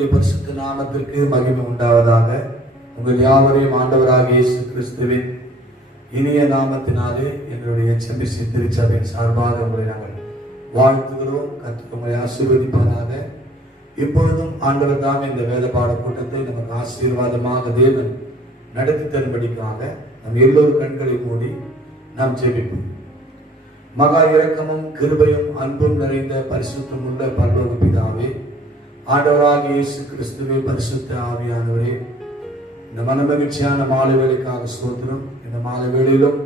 ஆண்டவருடைய பரிசுத்த நாமத்திற்கு மகிமை உண்டாவதாக. உங்கள் யாவரையும் ஆண்டவராகிய இயேசு கிறிஸ்துவின் இனிய நாமத்தினாலே எங்களுடைய செம்பிசி திருச்சபையின் சார்பாக உங்களை நாங்கள் வாழ்த்துகிறோம். கர்த்தர் உங்களை ஆசீர்வதிப்பாராக. இப்பொழுதும் ஆண்டவர் தான் இந்த வேத பாட கூட்டத்தை நமக்கு ஆசீர்வாதமாக தேவன் நடத்தி தரும்படிக்காக நம் எல்லோரும் கண்களை மூடி நாம் ஜெபிப்போம். மகா இரக்கமும் கிருபையும் அன்பும் நிறைந்த பரிசுத்தம் உள்ள பரலோக பிதாவே, ஆண்டவராகிய இயேசு கிறிஸ்துவே, பரிசுத்த ஆவியானவரே, இந்த மனமகிழ்ச்சியான மாலை வேளைக்காக ஸ்தோத்திரம். இந்த மாலை வேளையிலும்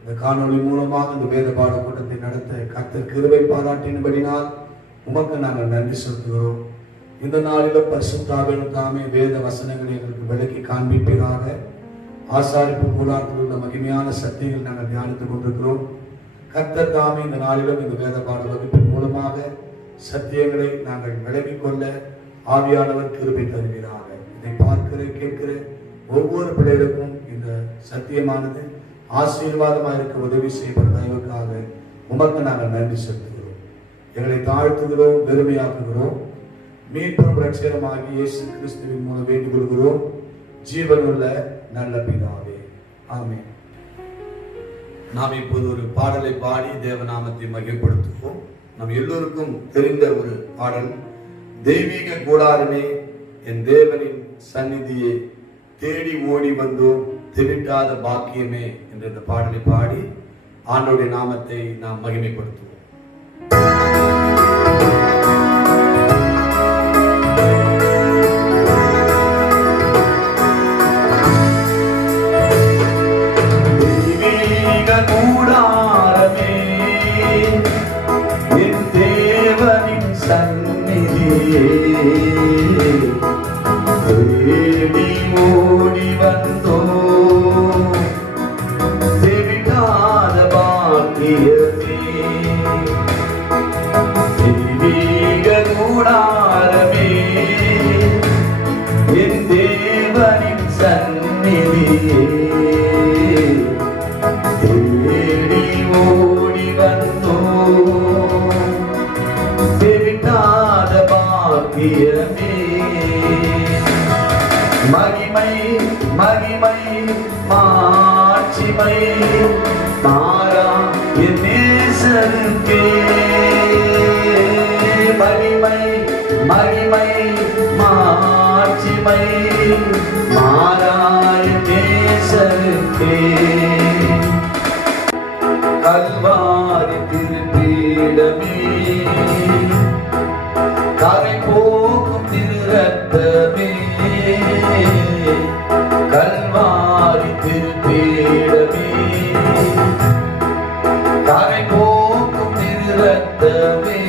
இந்த காணொளி மூலமாக இந்த வேத பாட கூட்டத்தை நடத்த கர்த்தர் கிருபை பாராட்டினபடினால் உமக்கு நாங்கள் நன்றி செலுத்துகிறோம். இந்த நாளிலும் பரிசுத்த ஆவியானவர் தாமே வேத வசனங்களை எங்களுக்கு விளக்கி காண்பிப்பீராக. ஆசாரிப்பு கூடாரத்தில் உள்ள மகிமையான சக்திகள் நாங்கள் தியானித்துக் கொண்டிருக்கிறோம். கர்த்தர் தாமே இந்த நாளிலும் இந்த வேத பாட வகுப்பின் மூலமாக சத்தியங்களை நாங்கள் விளங்கிக் கொள்ள ஆவியானவர் கிருபை தருகிறாக. இதை பார்க்கிற கேட்கிற ஒவ்வொரு பிள்ளைகளுக்கும் இந்த சத்தியமானது ஆசீர்வாதமாக இருக்க உதவி செய்யப்படுவதற்காக உமக்கு நாங்கள் நன்றி செலுத்துகிறோம். எங்களை தாழ்த்துகிறோம், பெருமையாக்குகிறோம். மீட்பும் ரட்சகருமாகிய இயேசு கிறிஸ்துவின் மூலம் வேண்டிக் கொள்கிறோம், ஜீவனுள்ள நல்ல பிதாவே, ஆமென். நாம் இப்போது ஒரு பாடலை பாடி தேவநாமத்தை மகிமைப்படுத்துவோம். நம் எல்லோருக்கும் தெரிந்த ஒரு பாடல், தெய்வீக கூடாரமே என் தேவனின் சந்நிதியை தேடி ஓடி வந்தோம் தெவிட்டாத பாக்கியமே என்ற இந்த பாடலை பாடி ஆண்டவருடைய நாமத்தை நாம் மகிமைப்படுத்துவோம். கூடாரமே என் தேவனின் சந்நிதியே தேடி ஓடி வந்தோம் தெவிட்டாத பாக்கியமே. தெய்வீக கூடாரமே என் தேவனின் சந்நிதியே தேடி ஓடி வந்தோம் தெவிட்டாத பாக்கியமே. மகிமை மகிமை மாட்சிமை மாறா என் நேசருக்கே. மகிமை மகிமை மாட்சிமை மாறா என் நேசருக்கே. கல்வாரி திருப்பீடமே கரை போக்கும் திருரத்தமே. கல்வாரி திருப்பீடமே கரை போக்கும் திருரத்தமே.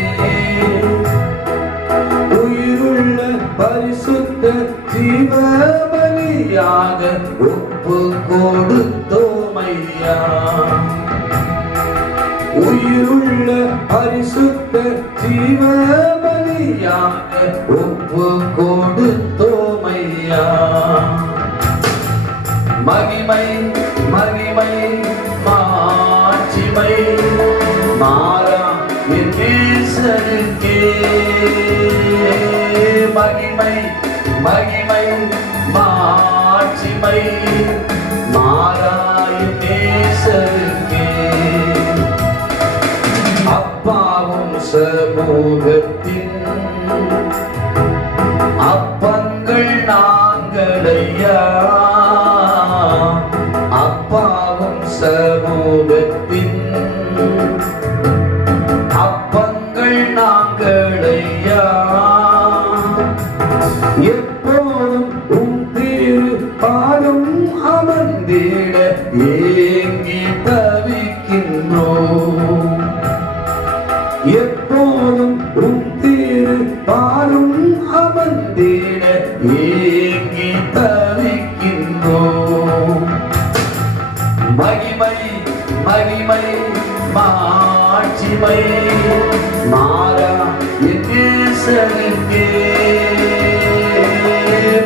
உயிருள்ள பரிசுத்த ஜீவபலியாக ஒப்பு கொடுத்தோமையா. உயிருள்ள பரிசுத்த ஜீவபலியாக ஒப்பு கொடுத்தோமையா. மகிமை மகிமை மாட்சிமை மாறா என் நேசருக்கே. மகிமை மகிமை மாட்சிமை மாறா என் நேசருக்கே. அப்பாவும் சமூகத்தின் அப்பங்கள் நாங்களையா. அப்பாவும் சமூகத்தின் அப்பங்கள் நாங்களையா. எப்போதும் உம் திரு பாடும் அமர்ந்திட ஏங்கி தவிக்கின்றோம். எப்போதும் உம் திரு பாடும் அமர்ந்திட ஏங்கி தவிக்கின்றோம். மகிமை மகிமை மாட்சிமை மாறா என் நேசருக்கே.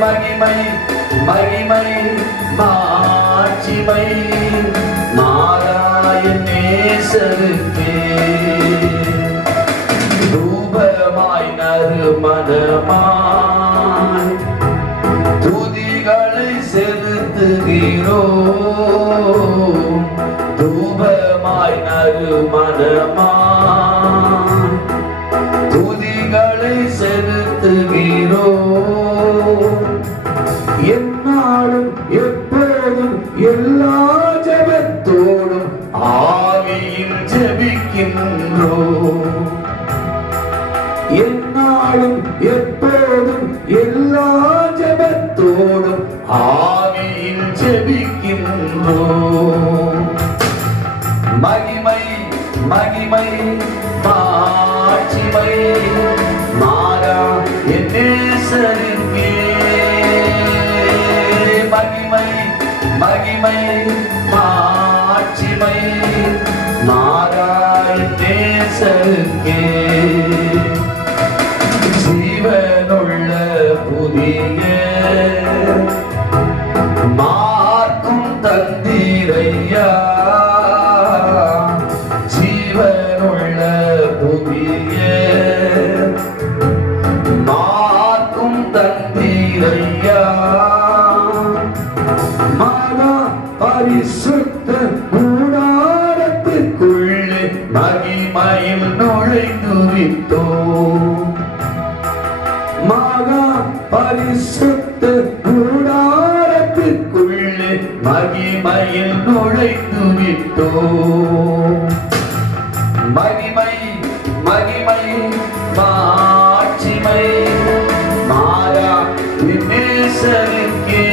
மகிமை மகிமை மாட்சிமை மாறா என் நேசருக்கே. ரூபமாய் நறுமணமா செலுத்துகிறோம். தூபமாய் நறுமணமாய் துதிகளை செலுத்துகிறோம். எந்நாளும் எப்போதும் எல்லா ஜெபத்தோடும் ஆவியில் ஜெபிக்கின்றோம். எந்நாளும் எப்போதும் எல்லா ஜெபத்தோடும் ஆவியில் ஜெபிக்கின்றோம். மகிமை மகிமை மாட்சிமை மாறா என் நேசருக்கே. மகிமை மகிமை மாட்சிமை மாறா என் நேசருக்கே. ஜீவனுள்ள புதிய மார்க்கும் தந்தீரையா. ஜீவனுள்ள புதிய மார்க்கும் தந்தீரையா. மகா பரிசுத்த கூடாரத்திற்குள்ளே மகிமையில் நுழைந்து விட்டோம். மகா பரிசுத்த கூடாரத்திற்குள்ளே மகிமையில் நுழைந்து விட்டோம். மகிமை மகிமை மாட்சிமை மாறா என் நேசருக்கே.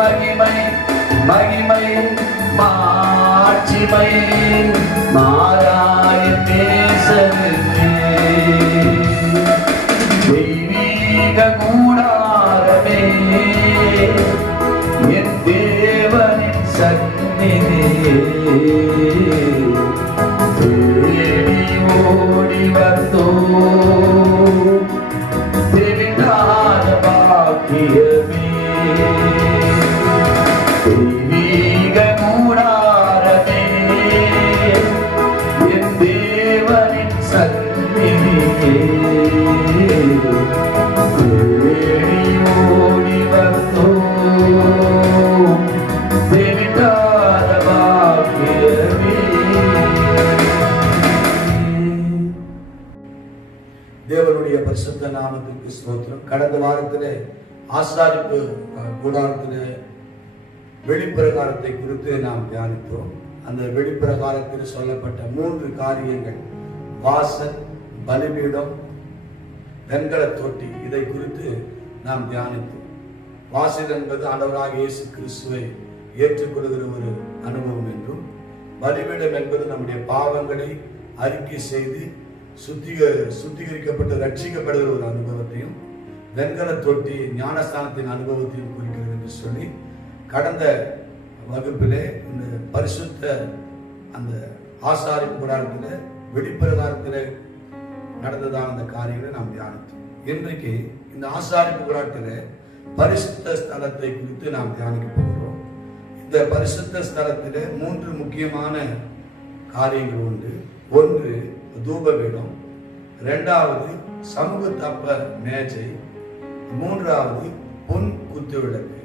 மகிமை மகிமை மாட்சிமை மாறா என் நேசருக்கே. தெய்வீக கூடாரமே என் தேவனின் சந்நிதியே. தேடி ஓடி வந்தோம் தெரிந்தான பாக்கியமே. தெய்வீக கூடாரமே என் தேவனின் சந்நிதியே. தேடி ஓடி வந்தோம் தெரிந்தான பாக்கியமே. தேவனுடைய பரிசுத்த நாமத்திற்கு ஸ்தோத்திரம். கடந்த வாரத்திலே ஆசாரிப்பு கூடாரத்திலே வெளிப்பிரகாரத்தை குறித்து நாம் தியானித்தோம். அந்த வெளிப்பிரகாரத்தில் சொல்லப்பட்ட 3 காரியங்கள், வாசல், பலிபீடம், வெண்கல தொட்டி, இதை குறித்து நாம் தியானித்தோம். வாசல் என்பது ஆண்டவராகிய இயேசு கிறிஸ்துவை ஏற்றுக்கொள்கிற ஒரு அனுபவம் என்றும், பலிபீடம் என்பது நம்முடைய பாவங்களை அறிக்கை செய்து சுத்திகரிக்கப்பட்டு ரட்சிக்கப்படுகிற ஒரு அனுபவத்தையும், வெண்கல தொட்டி ஞானஸ்தானத்தின் அனுபவத்தையும் குறிக்கிறது என்று சொல்லி கடந்த வகுப்பிலே இந்த பரிசுத்த அந்த ஆசாரிப்பு கூடாரத்தில் வெளிப்பிரகாரத்தில் நடந்ததான அந்த காரியங்களை நாம் தியானித்தோம். இன்றைக்கு இந்த ஆசாரிப்பு கூடாரத்தில் பரிசுத்த ஸ்தலத்தை குறித்து நாம் தியானிக்க போகிறோம். இந்த பரிசுத்த ஸ்தலத்தில் 3 முக்கியமான காரியங்கள் உண்டு. ஒன்று தூபபீடம், 2வது சமூக தப்ப மேஜை, 3வது பொன் குத்துவிளக்கு.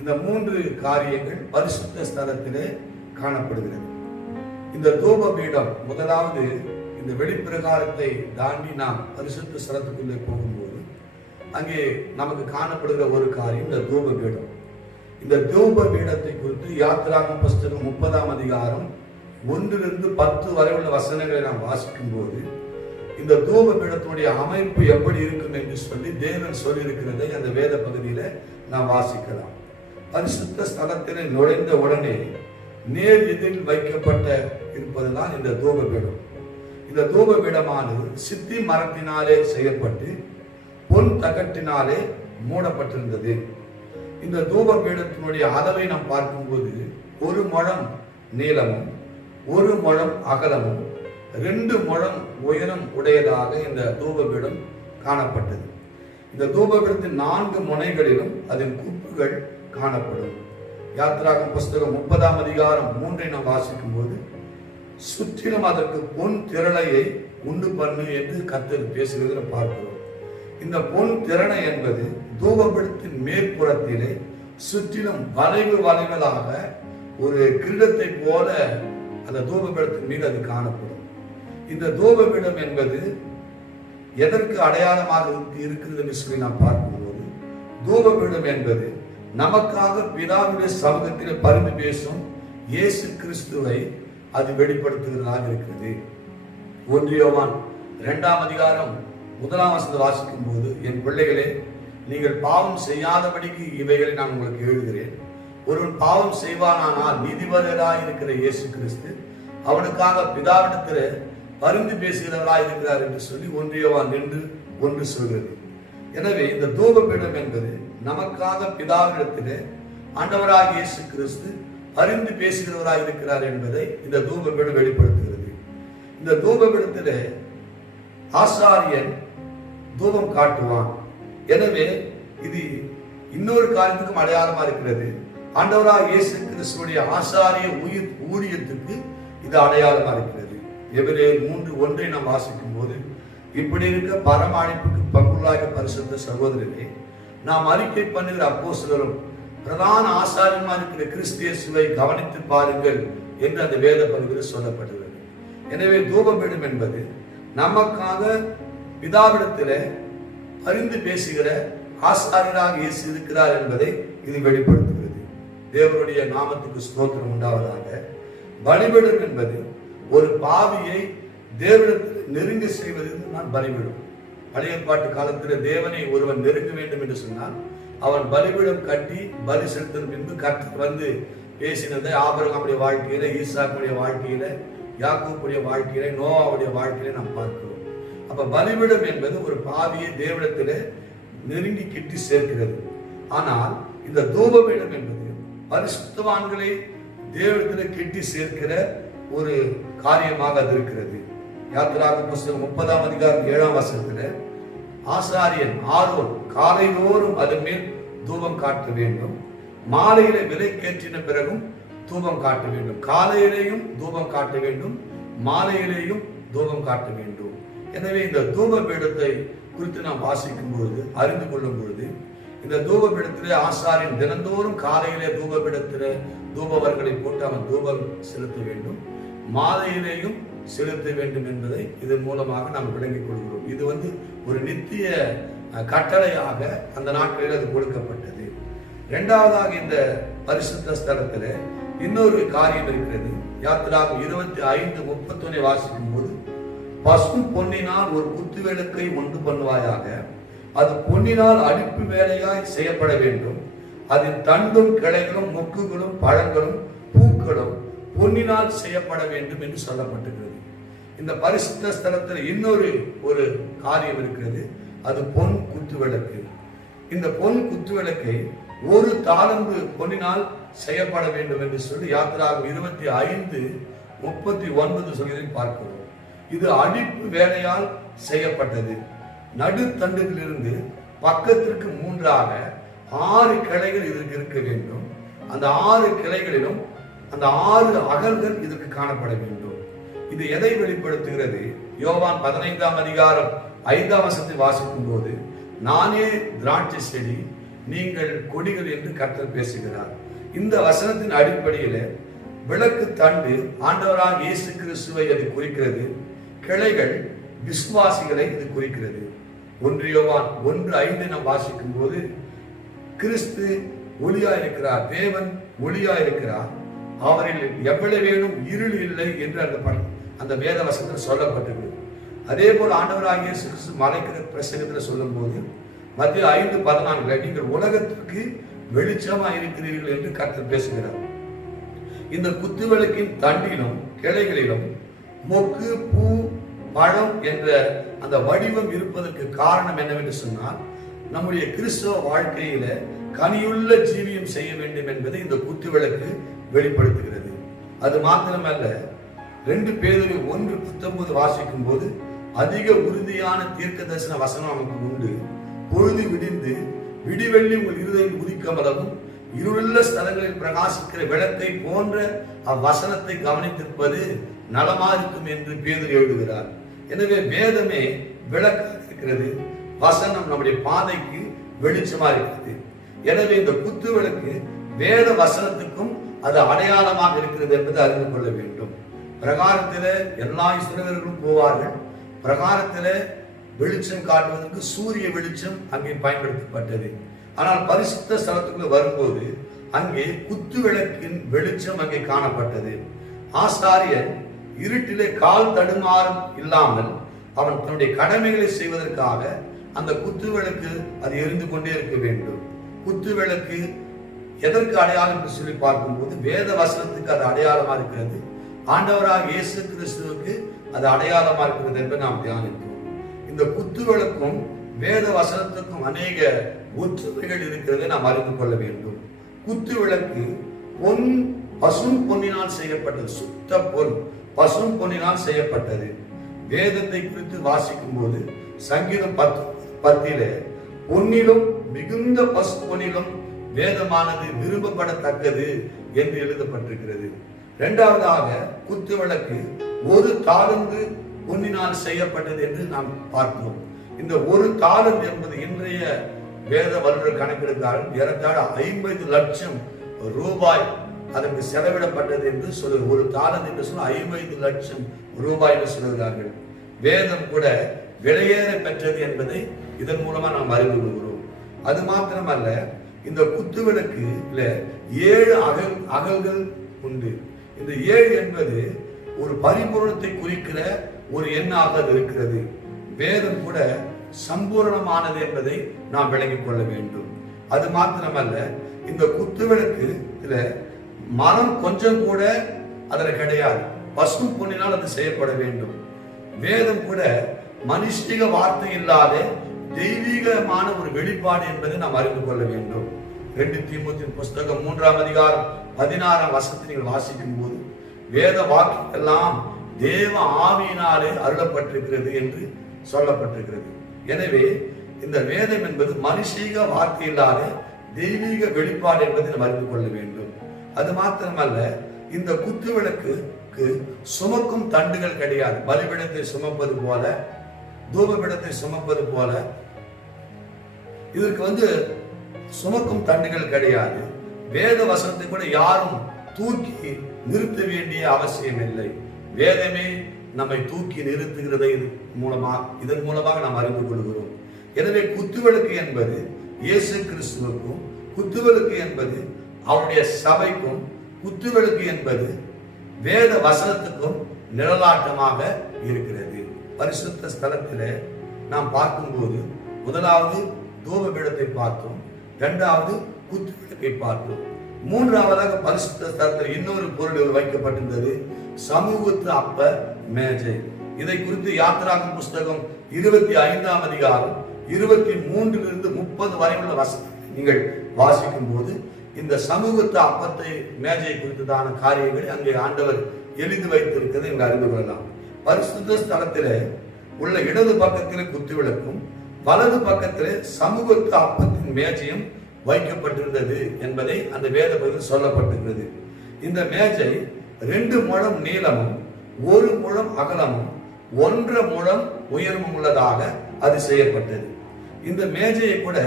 இந்த 3 காரியங்கள் பரிசுத்த ஸ்தலத்திலே காணப்படுகிறது. இந்த தூபபீடம் முதலாவது இந்த வெளிப்பிரகாரத்தை தாண்டி நாம் பரிசுத்த ஸ்தலத்துக்குள்ளே போகும்போது அங்கே நமக்கு காணப்படுகிற ஒரு காரியம் இந்த தூபபீடம். இந்த தூபபீடத்தை குறித்து யாத்திராகம புஸ்தகம் 30ஆம் அதிகாரம் 1-10 வரை உள்ள வசனங்களை நாம் வாசிக்கும் போது இந்த தூபபீடத்தினுடைய அமைப்பு எப்படி இருக்கும் என்று சொல்லி தேவன் சொல்லியிருக்கிறதை அந்த வேத பகுதியில நாம் வாசிக்கலாம். பரிசுத்த ஸ்தலத்திலே நுழைந்த உடனே நேர் எதிரில் வைக்கப்பட்ட இருப்பதுதான் இந்த தூபபீடம். இந்த தூபபீடமானது சித்தி மரத்தினாலே செய்யப்பட்டு பொன் தகட்டினாலே மூடப்பட்டிருந்தது. இந்த தூபபீடத்தினுடைய அளவை நாம் பார்க்கும்போது 1 முழம் நீளமும் 1 முழம் அகலமும் 2 முழம் உயரம் உடையதாக இந்த தூபபீடம் காணப்பட்டது. இந்த தூபபீடத்தின் 4 முனைகளிலும் அதன் குப்புகள் காணப்படும். யாத்திராகம புஸ்தகம் 30ஆம் அதிகாரம் 3 நாம் வாசிக்கும் போது சுற்றிலும் அதற்கு பொன் திரளையை உண்டு பண்ணு என்று கர்த்தர் பேசுகிறத பார்க்கிறோம். இந்த பொன் திறனை என்பது தூபபீடத்தின் மேற்புறத்திலே சுற்றிலும் வளைவலாக ஒரு கிரீடத்தை போல அந்த தூபபீடத்தின் மீது அது காணப்படும். இந்த தூபபீடம் என்பது எதற்கு அடையாளமாக இருக்கிறது என்று சொல்லி நாம் பார்க்கும்போது, தூபபீடம் என்பது நமக்காக பிதாவுடைய சமூகத்தில் பரிந்து பேசும் இயேசு கிறிஸ்துவை அது வெளிப்படுத்துகிறதாக இருக்கிறது. 1 யோவான் 2ஆம் அதிகாரம் 1ஆம் வசனத்தை வாசிக்கும் போது, என் பிள்ளைகளே, நீங்கள் பாவம் செய்யாதபடிக்கு இவைகளை நான் உங்களுக்கு எழுதுகிறேன். ஒருவன் பாவம் செய்வானானால் நீதிபதியாய் இருக்கிற இயேசு கிறிஸ்து அவனுக்காக பிதாவிடத்தில் பரிந்து பேசுகிறவராய் இருக்கிறார் என்று சொல்லி 1 யோவான் 2:1 சொல்கிறது. எனவே இந்த தூபபீடம் என்பது நமக்காக பிதாவிடத்தில் ஆண்டவராக இயேசு கிறிஸ்து பரிந்து பேசுகிறவராய் இருக்கிறார் என்பதை இந்த தூபபீடம் வெளிப்படுத்துகிறது. இந்த தூபபீடத்தில் ஆசாரியன் தூபம் காட்டுவான். எனவே இது இன்னொரு காரியத்துக்கும் அடையாளமா இருக்கிறது. ஆண்டவராக இயேசு கிறிஸ்துவுடைய ஆசாரிய ஊழியத்துக்கு இது அடையாளமா இருக்கிறது. எபிரேயர் 3:1 நாம் வாசிக்கும் போது, இப்படி இருக்க பரம அழைப்புக்கு பங்குள்ளாக பரிசுத்த சகோதரரே, நாம் அறிக்கை பண்ணுகிற அப்போஸ்தலரும் பிரதான ஆசாரியமா இருக்கிற கிறிஸ்து இயேசுவை கவனித்து பாருங்கள் என்று அந்த வேத பகுதியில் சொல்லப்படுகிறது. எனவே தூபபீடம் என்பது நமக்காக பிதாவிடத்தில் பரிந்து பேசுகிற ஆசாரியராக இயேசு இருக்கிறார் என்பதை இது வெளிப்படுத்துகிறது. தேவனுடைய நாமத்துக்கு ஸ்தோத்திரம் உண்டாவதாக. பலிபீடம் என்பது ஒரு பாவியை தேவனிடத்தில் நெருங்க செய்வது நான் பலிபீடம். பழைய ஏற்பாட்டு காலத்தில் தேவனை ஒருவன் நெருங்க வேண்டும் என்று சொன்னால் அவன் பலிபீடம் கட்டி பலி செலுத்தின பின்பு கர்த்தர் வந்து பேசினதை ஆபிரகாமுடைய வாழ்க்கையில, ஈசாக்குடைய வாழ்க்கையில, யாக்கோபுடைய வாழ்க்கையில, நோவாவுடைய வாழ்க்கையில நாம் பார்க்கிறோம். அப்ப பலிபீடம் என்பது ஒரு பாவியை தேவனிடத்தில் நெருங்கி கிட்டி சேர்க்கிறது. ஆனால் இந்த தூபபீடம் என்பது பரிசுத்தவான்களை தேவனிடத்தில் கிட்டி சேர்க்கிற ஒரு காரியமாக அது இருக்கிறது. யாத்திராகம புஸ்தகம் 30ஆம் அதிகாரம் 7ஆம் வசனத்தில் ஆசாரியன் ஆரோன் காலைதோறும் அதன் மேல் தூபம் காட்ட வேண்டும், மாலையில விலைக்கேற்றின பிறகும் தூபம் காட்ட வேண்டும். காலையிலேயும் தூபம் காட்ட வேண்டும், மாலையிலேயும் தூபம் காட்ட வேண்டும். எனவே இந்த தூபபீடத்தை குறித்து நாம் வாசிக்கும் பொழுது, அறிந்து கொள்ளும் பொழுது, இந்த தூபபீடத்திலே ஆசாரியன் தினந்தோறும் காலையிலே தூபபீடத்திலே தூபவர்களை போட்டு அவன் தூபம் செலுத்த வேண்டும், மாலையிலேயும் செலுத்த வேண்டும் என்பதை இதன் மூலமாக நாம் விளங்கிக் கொள்கிறோம். இது ஒரு நித்திய கட்டளையாக அந்த நாட்களில் அது கொடுக்கப்பட்டது. இரண்டாவதாக இந்த பரிசுத்த ஸ்தலத்தில் இன்னொரு காரியம் இருக்கிறது. யாத்திராகமம் 25:31 வாசிக்கும் போது, பசு பொன்னினால் ஒரு குத்து விளக்கை உண்டு பண்ணுவாயாக, அது பொன்னினால் அடிப்பு வேலையாய் செய்யப்பட வேண்டும், அதன் தண்டும் கிளைகளும் மொக்குகளும் பழங்களும் பூக்களும் பொன்னினால் செய்யப்பட வேண்டும் என்று சொல்லப்பட்டிருக்கிறது. இந்த பரிசுத்த ஸ்தலத்தில் இன்னொரு ஒரு காரியம் இருக்கிறது. அது பொன் குத்து விளக்கு. இந்த பொன் குத்து விளக்கை 1 தாலந்து பொன்னினால் செய்யப்பட வேண்டும் என்று சொல்லி யாத்திராகமம் 25:39 சொல்வதை பார்க்கிறோம். இது அடிப்பு வேலையால் செய்யப்பட்டது. நடுத்தண்டுகளிலிருந்து பக்கத்திற்கு 3ஆக 6 கிளைகள் இதற்கு இருக்க வேண்டும். அந்த 6 கிளைகளிலும் அந்த 6 அகல்கள் இதற்கு காணப்பட வேண்டும். இது எதை வெளிப்படுத்துகிறது? யோவான் 15ஆம் அதிகாரம் 5ஆம் வசனத்தை வாசிக்கும் போது, நானே திராட்சை செடி, நீங்கள் கொடிகள் என்று கர்த்தர் பேசுகிறார். இந்த வசனத்தின் அடிப்படையில் விளக்கு தண்டு ஆண்டவராக இயேசு கிறிஸ்துவை அது குறிக்கிறது. கிளைகள் விசுவாசிகளை இது குறிக்கிறது. 1 யோவான் 1:5 நாம் வாசிக்கும் போது, கிறிஸ்து ஒளியா இருக்கிறார், தேவன் ஒளியா இருக்கிறார், அவரில் எவ்வளவேனும் இருள் இல்லை என்று அந்த வேத வசனத்தில் சொல்லப்பட்டிருக்கிறது. அதே போல ஆண்டவராகிய இயேசு கிறிஸ்து மலைக்கிற பிரசங்கத்தில் சொல்லும் போது, மத்திய 5:14 நீங்கள் உலகத்திற்கு வெளிச்சமா இருக்கிறீர்கள் என்று கர்த்தர் பேசுகிறார். இந்த குத்துவிளக்கின் தண்டிலும் கிளைகளிலும் மொக்கு, பூ, பழம் என்ற அந்த வடிவம் இருப்பதற்கு காரணம் என்னவென்று சொன்னால், நம்முடைய கிறிஸ்தவ வாழ்க்கையில கனியுள்ள ஜீவியம் செய்ய வேண்டும் என்பதை இந்த குத்துவிளக்கு வெளிப்படுத்துகிறது. அது மாத்திரமல்ல, 2 பேதுரு 1:19 வாசிக்கும் போது, அதிக உறுதியான தீர்க்க தரிசன வசனம் நமக்கு உண்டு. பொழுது விடிந்து விடிவெள்ளி உங்கள் இருதயம் உதிக்கமளவும் இருளுள்ள ஸ்தலங்களில் பிரகாசிக்கிற விளக்கை போன்ற அவ்வசனத்தை கவனித்திருப்பது நலமா இருக்கும் என்று பேதுரு எழுதுகிறார். எனவே வேதமே விளக்காக இருக்கிறது, வசனம் நம்முடைய பாதைக்கு வெளிச்சமா இருக்கிறது. எனவே இந்த குத்து விளக்கு வேத வசனத்துக்கும் அது அடையாளமாக இருக்கிறது என்பதை அறிந்து கொள்ள வேண்டும். பிரகாரத்திலே எல்லா இஸ்ரவேலர்களும் போவார்கள். பிரகாரத்திலே வெளிச்சம் காட்டுவதற்கு சூரிய வெளிச்சம் அங்கே பயன்படுத்தப்பட்டது. ஆனால் பரிசுத்த ஸ்தலத்துக்குள்ள வரும்போது அங்கே குத்து விளக்கின் வெளிச்சம் அங்கே காணப்பட்டது. ஆசாரியன் இருட்டிலே கால் தடுமாறும் இல்லாமல் அவன் தன்னுடைய கடமைகளை செய்வதற்காக அந்த குத்து விளக்கு அது எரிந்து கொண்டே இருக்க வேண்டும். குத்து விளக்கு எதற்கு அடையாளம் என்று சொல்லி பார்க்கும்போது வேத வசனத்துக்கு அது அடையாளமா இருக்கிறது. ஆண்டவராக இயேசு கிறிஸ்துவுக்கு அது அடையாளமா இருக்கிறது என்று நாம் தியானித்தோம். இந்த குத்து விளக்கும் வேத வசனத்துக்கும் அநேக ஒற்றுமைகள் இருக்கிறதை நாம் அறிந்து கொள்ள வேண்டும். குத்து விளக்கு பசும் பொன்னினால் செய்யப்பட்டது. சுத்த பொன் பசும் பொன்னினால் செய்யப்பட்டது. வேதத்தை குறித்து வாசிக்கும் போது சங்கீதம் 10 பொன்னிலும் மிகுந்த பசு பொன்னிலும் வேதமானது விரும்பப்படத்தக்கது என்று எழுதப்பட்டிருக்கிறது. இரண்டாவதாக குத்து விளக்கு 1 தாலந்து பொன்னினால் செய்யப்பட்டது என்று நாம் பார்த்தோம். இந்த 1 தாலந்து என்பது இன்றைய வேத வல்லுநர் கணக்கெடுத்தால் ஏறத்தாழ 50 லட்சம் ரூபாய் அதற்கு செலவிடப்பட்டது என்று சொல்லுவது. 1 தாலந்து என்று சொல்ல 50 லட்சம் ரூபாய் என்று சொல்லுகிறார்கள். வேதம் கூட விலையேற பெற்றது என்பதை இதன் மூலமா நாம் அறிந்து கொள்கிறோம். அது மாத்திரமல்ல, இந்த குத்து விளக்கு 7 அகல்கள் உண்டு. இந்த 7 என்பது ஒரு பரிபூரணத்தை குறிக்கிற ஒரு எண்ணாக இருக்கிறது. வேதம் கூட சம்பூரணமானது என்பதை நாம் விளங்கிக் கொள்ள வேண்டும். அது மாத்திரமல்ல, இந்த குத்து விளக்கு மரம் கொஞ்சம் கூட அதில் கிடையாது. பசு பொன்னினால் அது செய்யப்பட வேண்டும். வேதம் கூட மனுஷிக வார்த்தை இல்லாத தெய்வீகமான ஒரு வெளிப்பாடு என்பதை நாம் அறிந்து கொள்ள வேண்டும். 2 தீமோத்தேயு புஸ்தகம் 3ஆம் அதிகாரம் 16ஆம் வசனத்தை நீங்கள் வாசிக்கும் போது வேத வாக்கியெல்லாம் தேவ ஆவியினாலே அருளப்பட்டிருக்கிறது என்று சொல்லப்பட்டிருக்கிறது. எனவே இந்த வேதம் என்பது மனுஷீக வார்த்தை இல்லாத தெய்வீக வெளிப்பாடு என்பதை நாம் அறிந்து கொள்ள வேண்டும். அது மாத்திரமல்ல, இந்த குத்து விளக்குக்கு சுமக்கும் தண்டுகள் கிடையாது. பலிபீடத்தை சுமப்பது போல, தூபபீடத்தை சுமப்பது போல இதற்கு சுமக்கும் தண்டுகள் கிடையாது. வேத வசனத்தை கூட யாரும் தூக்கி நிறுத்த வேண்டிய அவசியம் இல்லை. வேதமே நம்மை தூக்கி நிறுத்துகிறதை இதன் மூலமாக நாம் அறிந்து கொள்கிறோம். எனவே குத்துவிளக்கு என்பது இயேசு கிறிஸ்துவுக்கும், குத்துவிளக்கு என்பது அவருடைய சபைக்கும், குத்துவிளக்கு என்பது வேத வசனத்துக்கும் நிழலாட்டமாக இருக்கிறது. பரிசுத்த ஸ்தலத்திலே நாம் பார்க்கும்போது முதலாவது தூபபீடத்தை பார்த்தோம், இரண்டாவது குத்துவிளக்கை பார்த்தோம், மூன்றாவதாக பரிசுத்த ஸ்தலத்தில் இன்னொரு பொருள் வைக்கப்பட்டிருந்தது, சமூகத்து அப்ப மேஜை. இதை குறித்து யாத்திராகம புஸ்தகம் 25ஆம் அதிகாரம் 23 30 வரை உள்ள வசனத்தை நீங்கள் வாசிக்கும் போது இந்த சமூகத்து அப்பத்தை மேஜை குறித்ததான காரியங்களை அங்கே ஆண்டவர் எழுதி வைத்திருக்கிறதை இங்கு அறிந்து கொள்ளலாம். பரிசுத்த ஸ்தலத்திலே உள்ள இடது பக்கத்திலே குத்துவிளக்கும், வலது பக்கத்திலே சமூகத்து அப்பத்தின் மேஜையும் வைக்கப்பட்டிருந்தது என்பதை அந்த வேத பகுதியில் சொல்லப்பட்டிருக்கிறது. இந்த மேஜை 2 முழம் நீளமும் 1 முழம் அகலமும் 1.5 முழம் உயரமும் உள்ளதாக அது செய்யப்பட்டது. இந்த மேஜையை கூட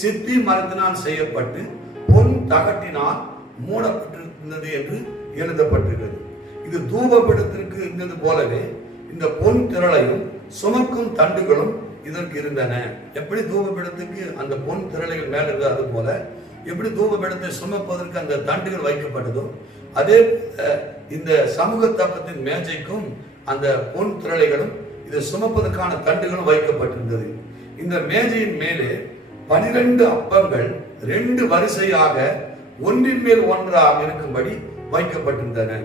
சித்தி மரத்தினால் செய்யப்பட்டு பொன் தகட்டினால் மூடப்பட்டிருந்தது என்று எழுதப்பட்டிருக்கிறது. இது தூபபீடத்திற்கு இருந்தது போலவே இந்த பொன் திரளையும் சுமக்கும் தண்டுகளும் இதற்கு இருந்தன. எப்படி தூபபீடத்துக்கு அந்த பொன் திரளைகள் மேல இருந்தது, அது போல எப்படி தூபபீடத்தை சுமப்பதற்கு அந்த தண்டுகள் வைக்கப்பட்டதோ அதே இந்த சமூக தப்பத்தின் மேஜைக்கும் அந்த பொன் திரளைகளும் இதை சுமப்பதற்கான தண்டுகளும் வைக்கப்பட்டிருந்தது. இந்த மேஜையின் மேலே 12 அப்பங்கள் 2 வரிசையாக ஒன்றின் மேல் ஒன்றாக இருக்கும்படி வைக்கப்பட்டிருந்தன.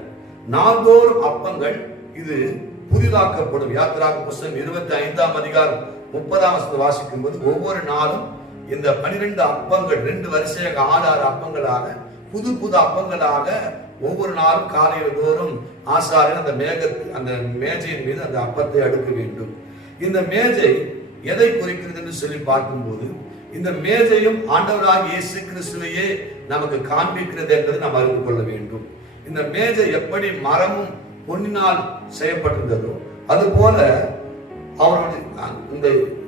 நாள்தோறும் அப்பங்கள் இது புதிதாக்கப்படும். யாத்திராகம புஸ்தகம் 25ஆம் அதிகாரம் 30ஆம் வசனத்தை வாசிக்கும் போது ஒவ்வொரு நாளும் இந்த 12 அப்பங்கள் 2 வரிசையாக 6 அப்பங்களாக புது புது அப்பங்களாக ஒவ்வொரு நாளும் காலையில் தோறும் ஆசாரியன் அந்த மேஜையின் மீது அந்த அப்பத்தை அடுக்க வேண்டும். இந்த மேஜை எதை குறிக்கிறது என்று சொல்லி பார்க்கும்போது இந்த மேஜையும் ஆண்டவராகிய இயேசு கிறிஸ்துவையே நமக்கு காண்பிக்கிறது என்பதை நாம் அறிந்து கொள்ள வேண்டும். இந்த மேஜை எப்படி மரமும் பொன்னினால் செய்யப்பட்டிருந்ததோ அதுபோல அவருடைய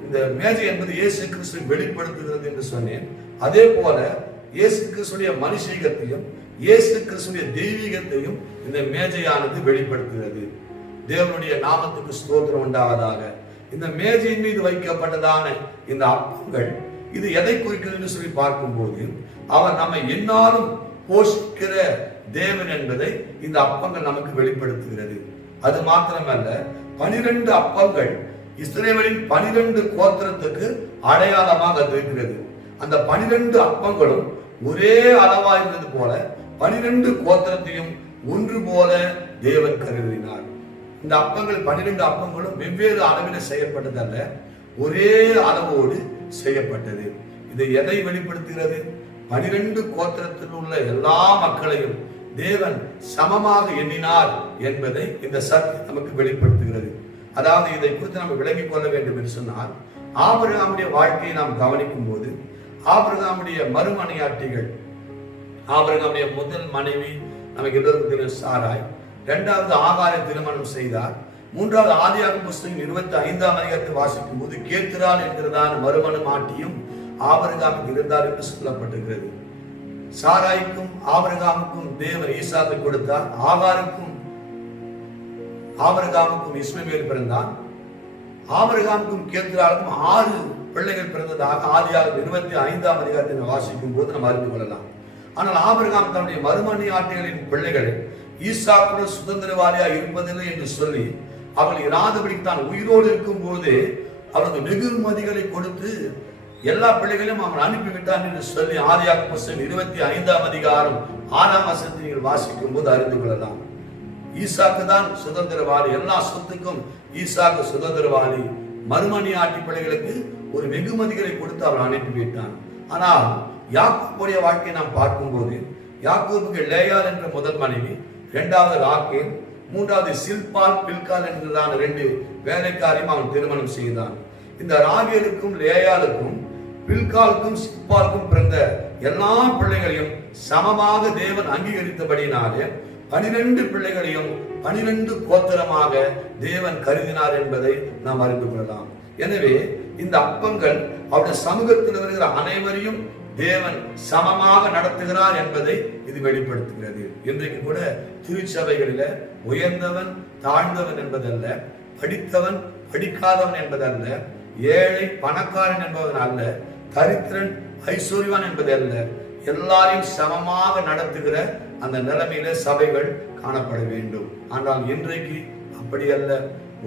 இந்த மேஜை என்பது இயேசு கிறிஸ்துவை வெளிப்படுத்துகிறது என்று சொன்னேன். அதே போல இயேசு கிறிஸ்துடைய மனுஷீகத்தையும் இயேசு கிறிஸ்துடைய தெய்வீகத்தையும் இந்த மேஜையானது வெளிப்படுத்துகிறது. தேவனுடைய நாமத்துக்கு ஸ்தோத்திரம் உண்டாவதாக. இந்த மேஜையின் மீது வைக்கப்பட்டதான இந்த அப்பங்கள் இது எதை குறிக்கிறது சொல்லி பார்க்கும்போது, அவர் நம்மை எந்நாளும் போஷிக்கிற தேவன் என்பதை இந்த அப்பங்கள் நமக்கு வெளிப்படுத்துகிறது. அது மாத்திரமல்ல, 12 அப்பங்கள் இஸ்ரவேலின் 12 கோத்திரத்துக்கு அடையாளமாக இருக்கிறது. அந்த 12 அப்பங்களும் ஒரே அளவா இருந்தது போல 12 கோத்திரத்தையும் ஒன்று போல தேவன் கருதினார். இந்த அப்பங்கள் 12 அப்பங்களும் வெவ்வேறு அளவில் செய்யப்பட்டதல்ல, ஒரே அளவோடு செய்யப்பட்டது. இது எதை வெளிப்படுத்துகிறது? 12 கோத்திரத்தில் உள்ள எல்லா மக்களையும் தேவன் சமமாக எண்ணினார் என்பதை இந்த சத்தியம் நமக்கு வெளிப்படுத்துகிறது. அதாவது இதை குறித்து நம்ம விளங்கிக் கொள்ள வேண்டும் என்று சொன்னால், ஆபிரகாமுடைய வாழ்க்கையை நாம் கவனிக்கும் போது, ஆபிரகாமுடைய மறுமனையாட்டிகள், ஆபிரகாமுடைய முதல் மனைவி நமக்கு எல்லோருக்கும் தெரியும் சாராய், 2வது ஆகாரை திருமணம் செய்தார், 3வது ஆதியாகமம் புஸ்தகம் 25ஆம் அதிகாரத்தை வாசிக்கும் போது கேத்துராள் என்கிறதான மறுமணமாட்டியும் ஆபிரகாமுக்கு இருந்தார் என்று சொல்லப்பட்டிருக்கிறது. சாராய்க்கும் ஆபிரகாமுக்கும் தேவன் ஈசாக்கை கொடுத்தார். ஆபிரகாமுக்கும் இஸ்மவேல் பிறந்தான். ஆபிரகாமுக்கும் கேத்துராளுக்கும் 6 பிள்ளைகள் பிறந்ததாக ஆதியாகமம் 25ஆம் அதிகாரத்தை வாசிக்கும் போது நாம் அறிந்து கொள்ளலாம். ஆனால் ஆபிரகாம் தன்னுடைய மறுமனையாட்டிகளின் பிள்ளைகளை ஈசாக்குடைய சுதந்திரவாளியா இருப்பதில்லை என்று சொல்லி அவர்கள் இராதபடிக்கு தான் உயிரோடு இருக்கும் போது அவர்கள் வெகுமதிகளை கொடுத்து எல்லா பிள்ளைகளையும் அவன் அனுப்பிவிட்டான் என்று சொல்லி ஆதியாகமம் புஸ்தகம் 25ஆம் அதிகாரம் 6ஆம் வசனத்தை நீங்கள் வாசிக்கும் போது அறிந்து கொள்ளலாம். ஈசாக்கு தான் சுதந்திரவாளி, எல்லா சொத்துக்கும் ஈசாக்கு சுதந்திரவாளி. மறுமனையாட்டி பிள்ளைகளுக்கு ஒரு வெகுமதிகளை கொடுத்து அவன் அனுப்பிவிட்டான். ஆனால் யாக்கோபுடைய வாழ்க்கையை நாம் பார்க்கும்போது, யாக்கோபுக்கு லேயாள் என்ற முதல் மனைவி, 2வது ராகேல், 3வது சில்பால் பில்கால் என்கிறதான 2 வேலைக்காரையும் அவன் திருமணம் செய்தான். இந்த ராகேலுக்கும் லேயாளுக்கும் பில்காலுக்கும் சில்பாலுக்கும் பிறந்த எல்லா பிள்ளைகளையும் சமமாக தேவன் அங்கீகரித்தபடினாலே 12 பிள்ளைகளையும் 12 கோத்திரமாக தேவன் கருதினார் என்பதை நாம் அறிந்து கொள்ளலாம். எனவே இந்த அப்பங்கள் அவருடைய சமூகத்தில் வருகிற அனைவரையும் தேவன் சமமாக நடத்துகிறார் என்பதை இது வெளிப்படுத்துகிறது. இன்றைக்கு கூட திருச்சபைகளில உயர்ந்தவன் தாழ்ந்தவன் என்பதல்ல, படித்தவன் படிக்காதவன் என்பதல்ல, ஏழை பணக்காரன் என்பவன் அல்ல, தரித்திரன் ஐஸ்வர்யவான் என்பதல்ல, எல்லாரையும் சமமாக நடத்துகிற அந்த நிலைமையில சபைகள் காணப்பட வேண்டும். ஆனால் இன்றைக்கு அப்படி அல்ல.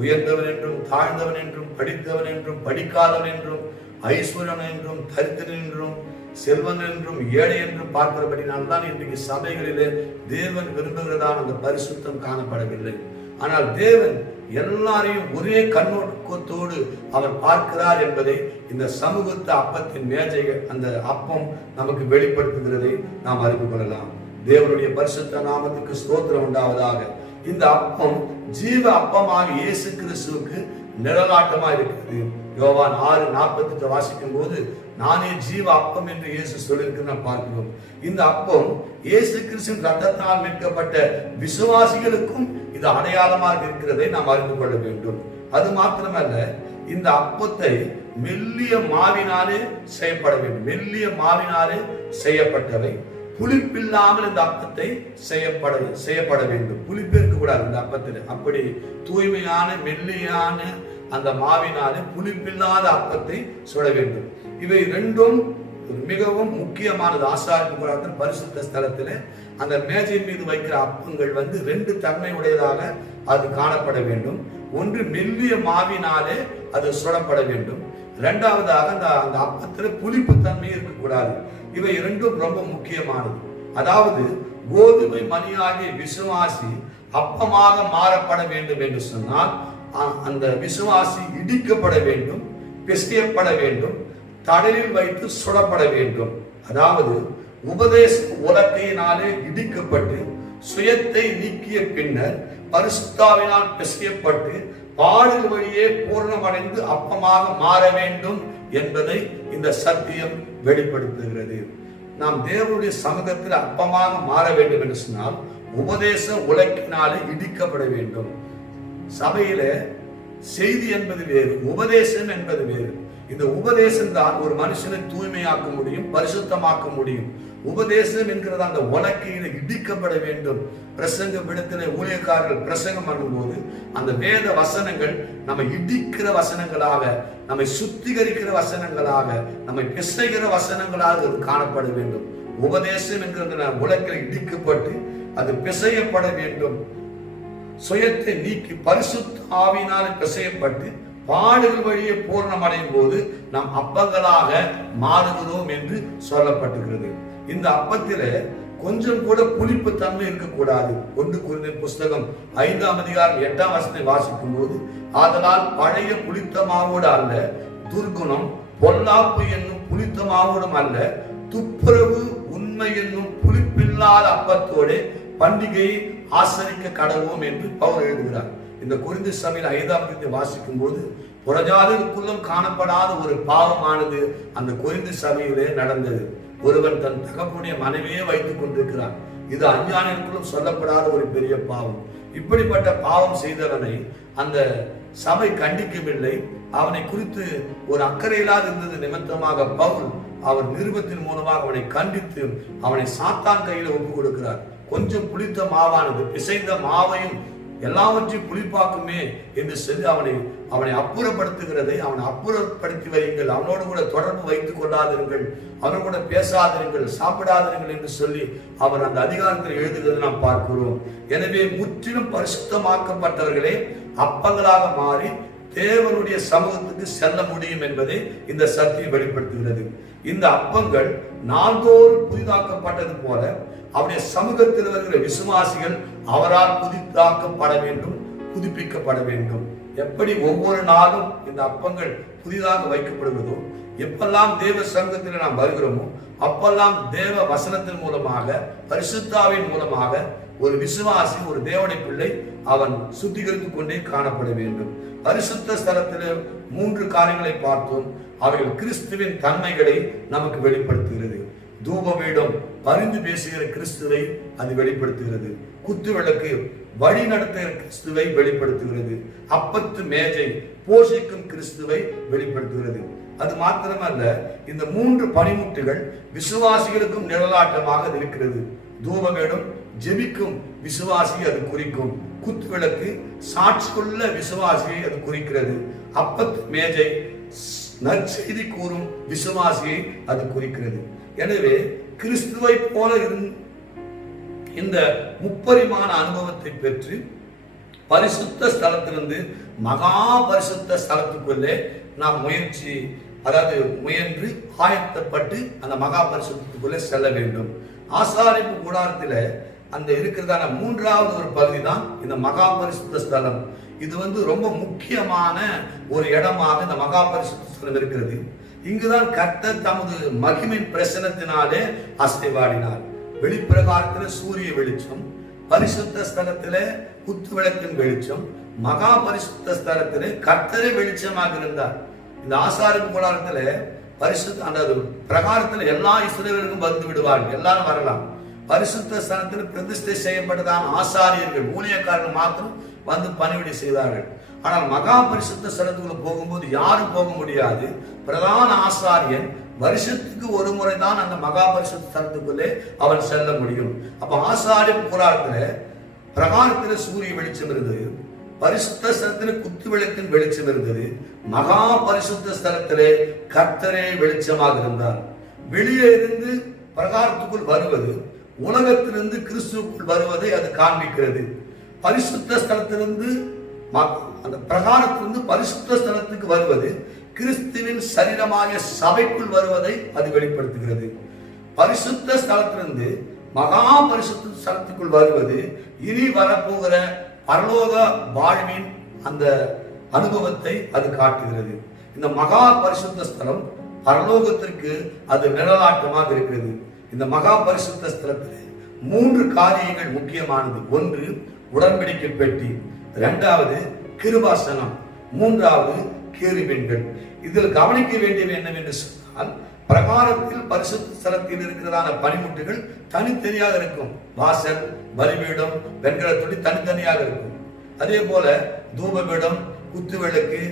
உயர்ந்தவன் என்றும் தாழ்ந்தவன் என்றும் படித்தவன் என்றும் படிக்காதவன் என்றும் ஐஸ்வர்யன் என்றும் தரித்திரன் என்றும் செல்வன் என்றும் ஏழை என்றும் பார்க்கிறபடினால்தான் இன்றைக்கு சபைகளிலே தேவன் விரும்புகிறதான அந்த பரிசுத்தம் காணப்படவில்லை. ஆனால் தேவன் எல்லாரையும் ஒரே கண்ணோட்டத்தோடு அவர் பார்க்கிறார் என்பதை இந்த சமூகத்து அப்பத்தின் மேஜைகள், அந்த அப்பம் நமக்கு வெளிப்படுத்துகிறதை நாம் அறிந்து கொள்ளலாம். தேவனுடைய பரிசுத்த நாமத்துக்கு ஸ்தோத்திரம் உண்டாவதாக. இந்த அப்பம் ஜீவ அப்பமாக இயேசு கிறிஸ்துவுக்கு நிழலாட்டமா இருக்கிறது. யோவான் 6:48 வாசிக்கும் போது நானே ஜீவ அப்பம் என்று இயேசு சொல்லியிருக்க பார்க்கிறோம். இந்த அப்பம் இயேசு கிறிஸ்துவின் ரத்தத்தால் மீட்கப்பட்ட விசுவாசிகளுக்கும் இது அடையாளமாக இருக்கிறதை நாம் அறிந்து கொள்ள வேண்டும். அது மாத்திரமல்ல, இந்த அப்பத்தை மெல்லிய மாவினாலே செய்யப்பட வேண்டும். மெல்லிய மாவினாலே செய்யப்பட்டவை, புளிப்பில்லாமல் இந்த அப்பத்தை செய்யப்பட வேண்டும். புளிப்பு இருக்கக்கூடாது இந்த அப்பத்தில். அப்படி தூய்மையான மெல்லியான அந்த மாவினாலே புளிப்பில்லாத அப்பத்தை சுட வேண்டும். இவை ரெண்டும் மிகவும் முக்கியமானது. ஆசாரிப்பு பரிசுத்த ஸ்தலத்தில் அந்த மேஜையின் மீது வைக்கிற அப்பங்கள் 2 தன்மை உடையதாக அது காணப்பட வேண்டும். ஒன்று மெல்லிய மாவினாலே அது சுடப்பட வேண்டும். 2வதாக அந்த அப்பத்தில் புளிப்பு தன்மை இருக்கக்கூடாது. இவை இரண்டும் ரொம்ப முக்கியமானது. அதாவது கோதுமை மணியாகிய விசுவாசி அப்பமாக மாறப்பட வேண்டும் என்று சொன்னால் அந்த விசுவாசி இடிக்கப்பட வேண்டும், பிசையப்பட வேண்டும், தடலில் வைத்து சுடப்பட வேண்டும். அதாவது உபதேச உலக்கையினாலே இடிக்கப்பட்டு சுயத்தை நீக்கிய பின்னர் பரிசுத்தாவினால் பிசையப்பட்டு பாடல் வழியே பூர்ணமடைந்து அப்பமாக மாற வேண்டும் என்பதை இந்த சத்தியம் வெளிப்படுத்துகிறது. நாம் தேவனுடைய சமூகத்தில் அப்பமாக மாற வேண்டும் என்று சொன்னால் உபதேச உலக்கினாலே இடிக்கப்பட வேண்டும். சபையில செய்தி என்பது வேறு, உபதேசம் என்பது வேறு. இந்த உபதேசம் தான் ஒரு மனுஷனை தூய்மையாக்க முடியும், பரிசுத்தமாக்க முடியும். உபதேசம் என்கிறது அந்த உலக்கையில இடிக்கப்பட வேண்டும். பிரசங்க விடத்திலே ஊழியக்காரர்கள் பிரசங்கம் பண்ணும்போது அந்த வேத வசனங்கள் நம்ம இடிக்கிற வசனங்களாக, நம்மை சுத்திகரிக்கிற வசனங்களாக, நம்மை பிசைகிற வசனங்களாக காணப்பட வேண்டும். உபதேசம் என்கிறது உலக்கில் இடிக்கப்பட்டு அது பிசையப்பட வேண்டும். சுயத்தை நீக்கி பரிசுத்த ஆவியினால் பிசையப்பட்டு பாடுகள் வழியே பூர்ணம் அடையும் போது நாம் அப்பங்களாக மாறுகிறோம் என்று சொல்லப்பட்டிருக்கிறது. இந்த அப்பத்திலே கொஞ்சம் கூட புளிப்பு தன்மை இருக்கக்கூடாது. 1 கொரிந்தியர் புஸ்தகம் 5ஆம் அதிகாரம் 8ஆம் வசனத்தை வாசிக்கும் போது, ஆதலால் பழைய புளித்த மாவோடு அல்ல, துர்குணம் பொல்லாப்பு என்னும் புளித்த மாவோடும் அல்ல, துப்புரவு உண்மை என்னும் புளிப்பில்லாத அப்பத்தோடு பண்டிகையை ஆசரிக்க கடவோம் என்று பவுல் எழுதுகிறார். இந்த கொரிந்தியர் சபையில் 5ஆம் அதிகாரத்தை வாசிக்கும் போது புறஜாதிகளுக்குள்ளும் காணப்படாத ஒரு பாவமானது அந்த கொரிந்தியர் சபையிலே நடந்தது. ஒருவன் தன் தகப்பனுடைய மனைவியே வைத்துக் கொண்டிருக்கிறான். இது அஞ்ஞானிகளுக்குள்ளும் சொல்லப்படாத ஒரு பெரிய பாவம். இப்படிப்பட்ட பாவம் செய்தவனை அந்த சபை கண்டிக்கவில்லை. அவனை குறித்து ஒரு அக்கறையில்லாத இருந்தது நிமித்தமாக பவுல் அவர் நிருபத்தின் மூலமாக அவனை கண்டித்து அவனை சாத்தான் கையில ஒப்பு கொடுக்கிறார். கொஞ்சம் புளித்த மாவானது பிசைந்த மாவையும் எல்லாவற்றையும் புளிப்பாக்குமே என்று சொல்லி அவனை அப்புறப்படுத்துகிறதை, அவனை அப்புறப்படுத்தி வையுங்கள், அவனோடு கூட தொடர்பு வைத்துக் கொள்ளாதிருங்கள், அவனோடு கூட பேசாதிருங்கள், சாப்பிடாதிருங்கள் என்று சொல்லி அவர் அந்த அதிகாரத்தில் எழுதுகிறதை நாம் பார்க்கிறோம். எனவே முற்றிலும் பரிசுத்தமாக்கப்பட்டவர்களே அப்பங்களாக மாறி தேவனுடைய சமூகத்துக்கு செல்ல முடியும் என்பதை இந்த சத்தியம் வெளிப்படுத்துகிறது. இந்த அப்பங்கள் நாள்தோறும் புதிதாக்கப்பட்டது போல அவருடைய சமூகத்தில் வருகிற விசுவாசிகள் அவரால் புதிதாக்கப்பட வேண்டும், புதுப்பிக்கப்பட வேண்டும். எப்படி ஒவ்வொரு நாளும் இந்த அப்பங்கள் புதிதாக வைக்கப்படுவதோ, எப்பெல்லாம் தேவ சமூகத்தில் நாம் வருகிறோமோ அப்பெல்லாம் தேவ வசனத்தின் மூலமாக, பரிசுத்தாவின் மூலமாக ஒரு விசுவாசி, ஒரு தேவனுடைய பிள்ளை அவன் சுத்திகரித்துக் கொண்டே காணப்பட வேண்டும். பரிசுத்த ஸ்தலத்தில் 3 காரியங்களை பார்த்தோம். அவைகள் கிறிஸ்துவின் தன்மைகளை நமக்கு வெளிப்படுத்துகிறது. தூபபீடம் பரிந்து பேசுகிற கிறிஸ்துவை அது வெளிப்படுத்துகிறது. குத்து விளக்கு வழி நடத்துகிற கிறிஸ்துவை வெளிப்படுத்துகிறது. அப்பத்து மேஜை போஷிக்கும் கிறிஸ்துவை வெளிப்படுத்துகிறது. அது மாத்திரமல்ல, இந்த 3 பனிமுட்டுகள் விசுவாசிகளுக்கும் நிழலாட்டமாக இருக்கிறது. தூபபீடம் ஜெபிக்கும் விசுவாசியை அது குறிக்கும். குத்து விளக்கு சாட்சியுள்ள விசுவாசியை அது குறிக்கிறது. அப்பத்து மேஜை நற்செய்தி கூறும் விசுவாசியை அது குறிக்கிறது. எனவே கிறிஸ்துவை போல இந்த முப்பரிமாண அனுபவத்தை பெற்று பரிசுத்த ஸ்தலத்திலிருந்து மகா பரிசுத்த ஸ்தலத்துக்குள்ளே நாம் முயன்று ஆயத்தப்பட்டு அந்த மகா பரிசுத்தத்துக்குள்ளே செல்ல வேண்டும். ஆசாரிப்பு கூடாரத்தில் அந்த இருக்கிறதான 3வது ஒரு பகுதி தான் இந்த மகா பரிசுத்த ஸ்தலம். இது ரொம்ப முக்கியமான ஒரு இடமாக இந்த மகா பரிசுத்த ஸ்தலம் இருக்கிறது. இங்குதான் கர்த்தர் தமது மகிமையின் பிரசனத்தினாலே அசைவாடினார். வெளிப்பிரகாரத்தில் சூரிய வெளிச்சம், பரிசுத்த ஸ்தலத்திலே குத்து விளக்கின் வெளிச்சம், மகா பரிசுத்த ஸ்தலத்திலே கர்த்தரே வெளிச்சமாக இருந்தார். இந்த ஆசாரிப்பு கூடாரத்திலே பரிசுத்த அந்த பிரகாரத்தில் எல்லா இஸ்ரவேலருக்கும் வந்து விடுவார்கள், எல்லாரும் வரலாம். பரிசுத்த ஸ்தலத்தில் பிரதிஷ்டை செய்யப்பட்டதான ஆசாரியர்கள், ஊழியக்காரர்கள் மாத்திரம் வந்து பணிவிடை செய்தார்கள். ஆனால் மகா பரிசுத்த ஸ்தலத்துக்குள்ள போகும்போது யாரும் போக முடியாது. பிரதான ஆசாரியன் வருஷத்துக்கு ஒரு முறை தான் அந்த மகா பரிசுத்த ஸ்தலத்துக்குள்ளே அவன் செல்ல முடியும். அப்ப ஆசாரிய கூடாரத்துல பிரகாரத்துல சூரிய வெளிச்சம் இருந்தது, பரிசுத்த ஸ்தலத்தில் குத்து விளக்கின் வெளிச்சம் இருந்தது. மகா பரிசுத்த ஸ்தலத்திலே கர்த்தரே வெளிச்சமாக இருந்தார். வெளியே இருந்து பிரகாரத்துக்குள் வருவது உலகத்திலிருந்து கிறிஸ்துவுக்குள் வருவதை அது காண்பிக்கிறது. பரிசுத்த ஸ்தலத்திலிருந்து அந்த பிரகாரத்திலிருந்து பரிசுத்த ஸ்தலத்துக்கு வருவது கிறிஸ்துவின் சரீரமாக சபைக்குள் வருவதை அது வெளிப்படுத்துகிறது. பரிசுத்த ஸ்தலத்திலிருந்து மகா பரிசுத்த ஸ்தலத்துக்குள் வருவது இனி வரப்போகிற பரலோக வாழ்வின் அந்த அனுபவத்தை அது காட்டுகிறது. இந்த மகா பரிசுத்த ஸ்தலம் பரலோகத்திற்கு அது நிழலாட்டமாக இருக்கிறது. இந்த மகா பரிசுத்த ஸ்தலத்தில் 3 காரியங்கள் முக்கியமானது. 1 உடன்படிக்கை பெட்டி, 2வது கிருபாசனம், 3வது கேருபீன்கள். இதில் கவனிக்க வேண்டியது என்னவென்று சொன்னால், பிரகாரத்தில் பரிசுத்த ஸ்தலத்தில் இருக்கிறதான பனிமுட்டுகள் தனித்தனியாக இருக்கும். வாசல், பலிபீடம், வெண்கல தொட்டி தனித்தனியாக இருக்கும். அதே போல தூபபீடம், குத்து விளக்கு,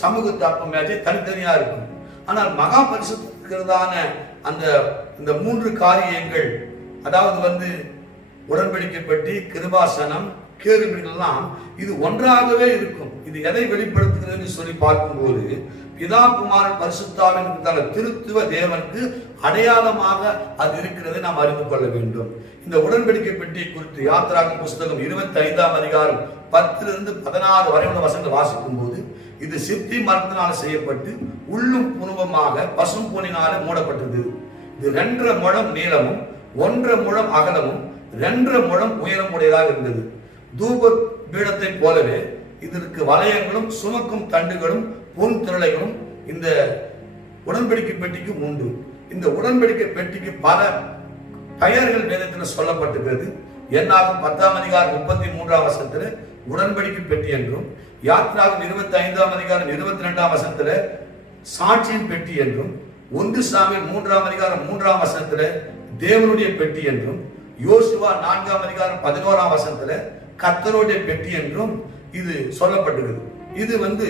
சமூகத்து அப்பம் மேஜை தனித்தனியா இருக்கும். ஆனால் மகா பரிசுத்ததான அந்த இந்த 3 காரியங்கள், அதாவது உடன்படிக்கை பெட்டி, கிருபாசனம், கேருபீன்கள்லாம் இது ஒன்றாகவே இருக்கும். இது எதை வெளிப்படுத்துகிறதுன்னு சொல்லி பார்க்கும்போது, பிதா குமாரன் பரிசுத்தாவின் திருத்துவ தேவனுக்கு அடையாளமாக அது இருக்கிறதை நாம் அறிந்து கொள்ள வேண்டும். இந்த உடன்படிக்கை பெட்டியை குறித்து யாத்திராகம புஸ்தகம் 25ஆம் அதிகாரம் 10-16 வரை உள்ள வசனங்களை வாசிக்கும் போது, இது சித்தி மரத்தினால் செய்யப்பட்டு உள்ளும் புனுவமாக பசும் பொன்னினால மூடப்பட்டது. இது 2.5 முழம் நீளமும் 1.5 முழம் அகலமும் 2.5 முழம் உயரம் உடையதாக இருந்தது. தூப பீடத்தை போலவே இதற்கு வளையங்களும் சுமக்கும் தண்டுகளும் பொன் திரளைகளும் இந்த உடன்படிக்கை பெட்டிக்கு உண்டு. இந்த உடன்படிக்கை பெட்டிக்கு பல பெயர்கள் வேதத்தில் சொல்லப்பட்டிருக்கிறது. என்னாகும் 10ஆம் அதிகாரம் 33ஆம் வசனத்தில் உடன்படிக்கை பெட்டி என்றும், யாத்திராகும் 25ஆம் அதிகாரம் 22ஆம் வசனத்தில் சாட்சியின் பெட்டி என்றும், 1 சாமுவேல் 3ஆம் அதிகாரம் 3ஆம் வசனத்தில் தேவனுடைய பெட்டி என்றும், யோசுவா 4ஆம் அதிகாரம் 11ஆம் வசனத்தில் கர்த்தருடைய பெட்டி என்றும் இது சொல்லப்பட்டிருக்கிறது. இது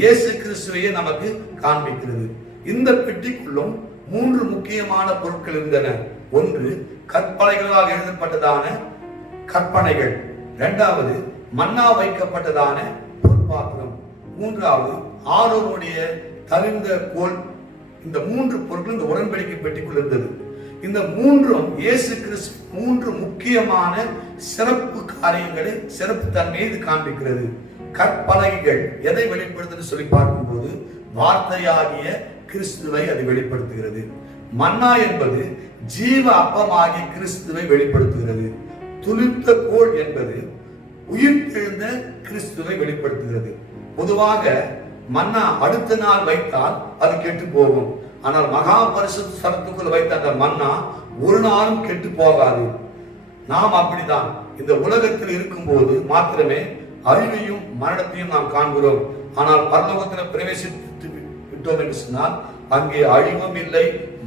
இயேசு கிறிஸ்துவையே நமக்கு காண்பிக்கிறது. இந்த பெட்டிக்குள்ளும் 3 முக்கியமான பொருட்கள் இருந்தன. ஒன்று, கற்பனைகளால் எழுதப்பட்டதான கற்பனைகள். 2வது, மன்னா வைக்கப்பட்டதான பொற்பாத்திரம். 3வது, ஆரோனுடைய தரிந்த கோல். இந்த 3 பொருட்கள் இந்த உடன்படிக்கை பெட்டிக்குள் இருந்தது. இந்த 3ம் இயேசு கிறிஸ்து 3 முக்கியமான சிறப்பு காரியங்களை, சிறப்பு தன்மையை இது காண்பிக்கிறது. கற்பலகைகள் எதை வெளிப்படுத்துன்னு சொல்லி பார்க்கும்போது, வார்த்தையாகிய கிறிஸ்துவை அது வெளிப்படுத்துகிறது. மன்னா என்பது ஜீவ அப்பமாகிய கிறிஸ்துவை வெளிப்படுத்துகிறது. துளிர்த்த கோல் என்பது உயிர்த்தெழுந்த கிறிஸ்துவை வெளிப்படுத்துகிறது. பொதுவாக மன்னா அடுத்த நாள் வைத்தால் அது கெட்டு போகும். ஆனால் மகா பரிசுத்த ஸ்தலத்துக்குள் வைத்த அந்த மன்னா ஒரு நாளும் கெட்டு போகாது. நாம் அப்படிதான் இந்த உலகத்தில் இருக்கும்போது மாத்திரமே அழிவையும் மரணத்தையும் நாம் காண்கிறோம். ஆனால் பரலோகத்தில் பிரவேசித்து விட்டோம் என்று சொன்னால் அங்கே அழிவும் இல்லை,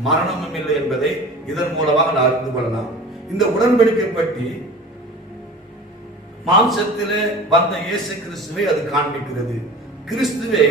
மரணமும் இல்லை என்பதை இதன் மூலமாக நான் அறிந்து கொள்ளலாம். இந்த உடன்படிக்கை பற்றி மாம்சத்திலே வந்த இயேசு கிறிஸ்துவை அது காண்பிக்கிறது. கிறிஸ்துவே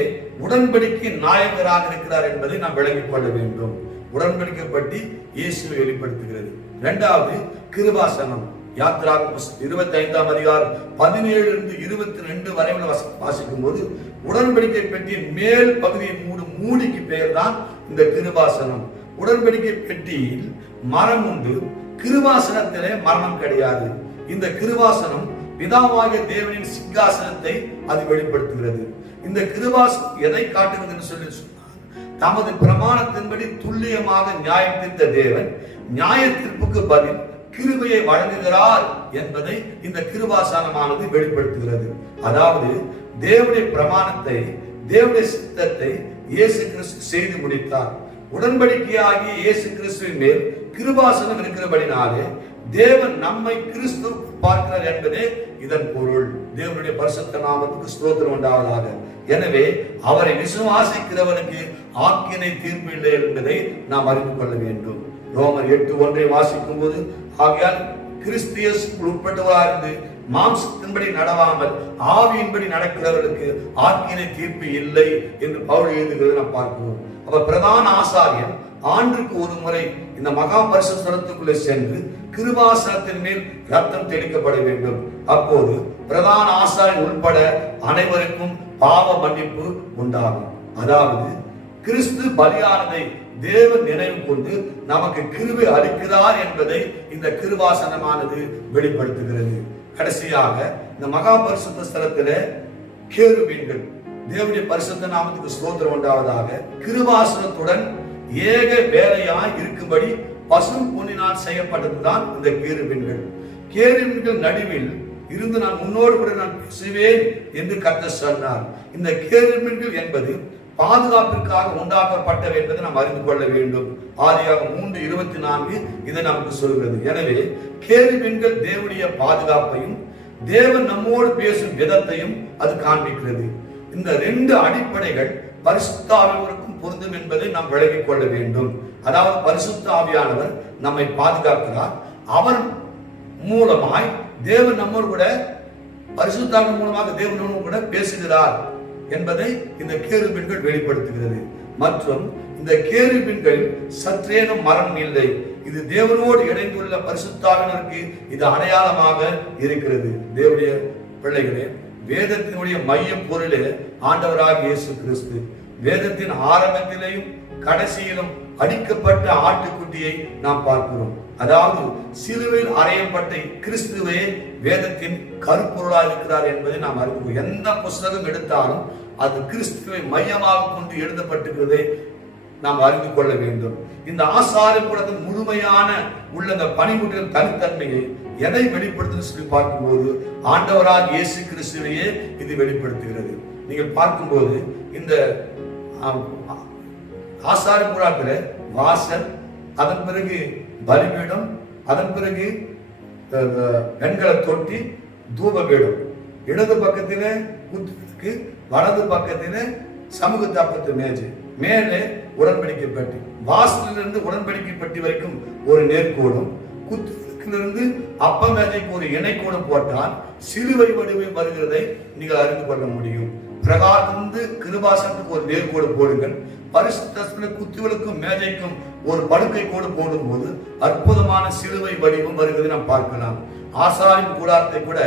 உடன்படிக்கை நாயகராக இருக்கிறார் என்பதை நாம் விளங்கிக் கொள்ள வேண்டும். உடன்படிக்கை பற்றி இயேசுவை வெளிப்படுத்துகிறது. 2வது, கிருபாசனம். யாத்திராகம 25ஆம் அதிகாரம் 17-22 வரை வாசிக்கும் போது, உடன்படிக்கை பெட்டியின் மேல் பகுதியை மூடிக்கு பெயர் தான் இந்த கிருபாசனம். உடன்படிக்கை பெட்டியில் மரம் உண்டு, கிருபாசனத்திலே மரணம் கிடையாது. இந்த கிருபாசனம் பிதாவாகிய தேவனின் சிங்காசனத்தை அது வெளிப்படுத்துகிறது. இந்த கிருபாசனம் எதை காட்டுகிறது என்று சொல்லி சொன்னால், தமது பிரமாணத்தின்படி துல்லியமாக நியாயம் தீர்த்த தேவன் நியாய தீர்ப்புக்கு பதில் கிருபையை வழங்குகிறார் என்பதை இந்த கிருபாசனமானது வெளிப்படுத்துகிறது. அதாவது தேவனுடைய பிரமாணத்தை, தேவனுடைய சித்தத்தை இயேசு கிறிஸ்து செய்து முடித்தார். உடன்படிக்கையாகிய இயேசு கிறிஸ்துவின் மேல் கிருபாசனம் இருக்கிறபடினாலே தேவன் நம்மை கிறிஸ்து பார்க்கிறார் என்பதே இதன் பொருள். தேவனுடைய பரிசுத்த நாமத்துக்கு ஸ்தோத்திரம் உண்டாவதாக. எனவே அவரை விசுவாசிக்கிறவனுக்கு ஆக்கினை தீர்ப்பு இல்லை என்பதை நாம் அறிந்து கொள்ள வேண்டும். ரோமர் 8:1 வாசிக்கும் போது, ஆகையால் கிறிஸ்தியஸ் உட்பட்டவராக இருந்து மாம்சத்தின்படி நடவாமல் ஆவியின்படி நடக்கிறவர்களுக்கு ஆக்கினை தீர்ப்பு இல்லை என்று பவுல் எழுதுகிறதை நாம் பார்க்கிறோம். அவர் பிரதான ஆசாரியன் ஆண்டுக்கு ஒரு முறை இந்த மகா பரிசுத்த ஸ்தலத்துக்குள்ளே சென்று கிருபாசனத்தின் மேல் ரத்தம் தெளிக்கப்பட வேண்டும். அப்போது பிரதான ஆசாரியன் உட்பட அனைவருக்கும் பாவ மன்னிப்பு உண்டாகும். அதாவது கிறிஸ்து பலியானதை தேவன் நினைவு கொண்டு நமக்கு கிருபை அளிக்கிறார் என்பதை இந்த கிருபாசனமானது வெளிப்படுத்துகிறது. கடைசியாக இந்த மகா பரிசுத்த ஸ்தலத்திலே கேருபீன்கள், தேவனுடைய பரிசுத்த நாமத்துக்கு ஸ்தோத்திரம் உண்டாவதாக, கிருபாசனத்துடன் ஏக வேலையாய் இருக்கும்படி பசும் பொன்னினால் செய்யப்பட்டதுதான் இந்த கேருபீன்கள். கேருபீன்கள் நடுவில் இருந்து நான் உன்னோடு கூட நான் பேசுவேன் என்று கர்த்தர் சொன்னார். இந்த கேருபீன்கள் என்பது பாதுகாப்பிற்காக உண்டாக்கப்பட்டவை என்பதை நாம் அறிந்து கொள்ள வேண்டும். ஆதியாகமம் 3:24 இதை நமக்கு சொல்கிறது. எனவே கேருபீன்கள் தேவனுடைய பாதுகாப்பையும் தேவன் நம்மோடு பேசும் விதத்தையும் அது காண்பிக்கிறது. இந்த 2 அடிப்படைகள் பரிசுத்த ஆவியானவருக்கும் பொருந்தும் என்பதை நாம் விளங்கிக் கொள்ள வேண்டும். அதாவது பரிசுத்த ஆவியானவர் நம்மை பாதுகாக்கிறார். அவர் மூலமாய் தேவன் நம்மோடு கூட, பரிசுத்த ஆவியின் மூலமாக தேவன் நம்மோடு கூட பேசுகிறார் என்பதை இந்த கேருபீன்கள் வெளிப்படுத்துகிறது. மற்றும் இந்த கேருபீன்கள் சற்றேனும் மரம் இல்லை. இது தேவனோடு இணைந்துள்ள பரிசுத்தாவினருக்கு இது அடையாளமாக இருக்கிறது. தேவனுடைய பிள்ளைகளே, வேதத்தினுடைய மைய பொருளே ஆண்டவராக இயேசு கிறிஸ்து. வேதத்தின் ஆரம்பத்திலேயும் கடைசியிலும் அடிக்கப்பட்ட ஆட்டுக்குட்டியை நாம் பார்க்கிறோம். அதாவது சிலுவையில் அறையப்பட்ட கிறிஸ்துவே வேதத்தின் கருப்பொருளாக இருக்கிறார் என்பதை நாம் அறிவோம். எந்த புஸ்தகம் எடுத்தாலும் அது கிறிஸ்துவை மையமாக கொண்டு எழுதப்பட்டிருக்கிறதை நாம் அறிந்து கொள்ள வேண்டும். இந்த ஆசாரிய கூடத்தின் முழுமையான உள்ள இந்த பணிமுறையின் தனித்தன்மையை எதை வெளிப்படுத்துன்னு சொல்லி பார்க்கும்போது ஆண்டவராக இயேசு கிறிஸ்துவையே இது வெளிப்படுத்துகிறது. நீங்கள் பார்க்கும்போது இந்த ஆசாரிய கூடத்துல வாசல், அதன் பிறகு பலிபீடம், அதன் பிறகு வெண்கல தொட்டி, தூபபீடம், இடது பக்கத்திலே குத்துக்கு, வலது பக்கத்திலே சமூக தாப்பத்து மேஜை, மேலே உடன்படிக்கை பெட்டி. வாசலிலிருந்து உடன்படிக்கை பெட்டி வரைக்கும் ஒரு நேர்கோடும், குத்துவிலிருந்து அப்ப மேஜைக்கு ஒரு இணைக்கோடும் போட்டால் சிலுவை வடிவம் வருகிறதை நீங்கள் அறிந்து கொள்ள முடியும். பிரகாரத்திலிருந்து கிருபாசனத்துக்கு ஒரு நேர்கோடு போடுங்கள். பரிசுத்த குத்துவிலுக்கும் மேஜைக்கும் ஒரு படுக்கை கோடு போடும் போது அற்புதமான சிலுவை வடிவம் வருவதை நாம் பார்க்கலாம். ஆசாரின் கூடாரத்தை கூட